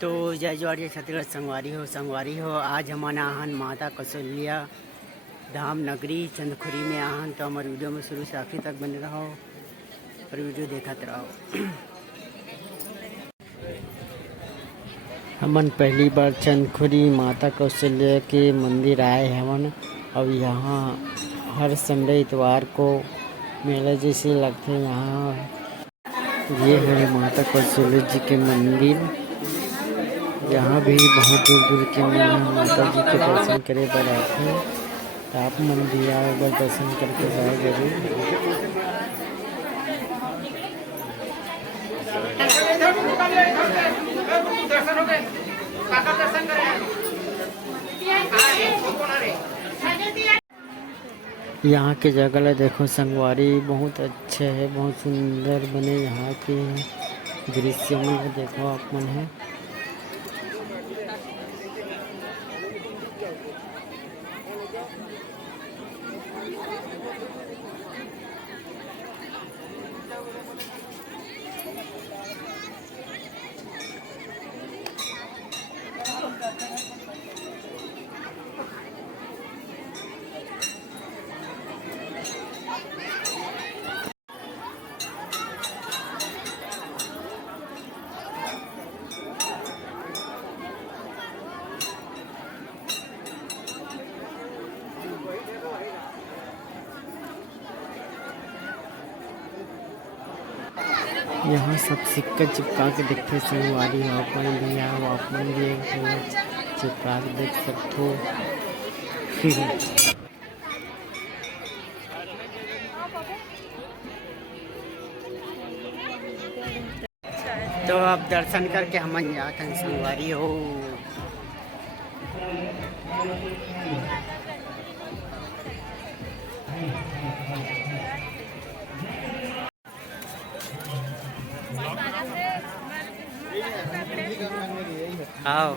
तो जय जवाहर छत्तीसगढ़ संगवारी हो आज हमारा आहन माता कौशल्या धाम नगरी चंदखुरी में आहन। तो हमारे वीडियो में शुरू से आखिर तक बने रहो और वीडियो देखते रहो। हमन पहली बार चंदखुरी माता कौशल्या के मंदिर आए हमन और यहाँ हर संडे इतवार को मेला जैसे लगते हैं। यहाँ ये है माता कौशल्या जी के मंदिर। यहाँ भी बहुत दूर दूर के माता जी के दर्शन करे बर आते हैं। तो आप मन भी आए बर दर्शन करके जाए जरूर। यहाँ के जगह देखो संगवारी बहुत अच्छे है, बहुत सुंदर बने यहाँ के दृश्य में देखो आप मन है। यहाँ सब सिक्का चिपका के देखते संगवारी हो अपन भी आओ, अपन भी चिपका के देख सकते हो। तो अब दर्शन करके हम जाते हैं संगवारी हो। आओ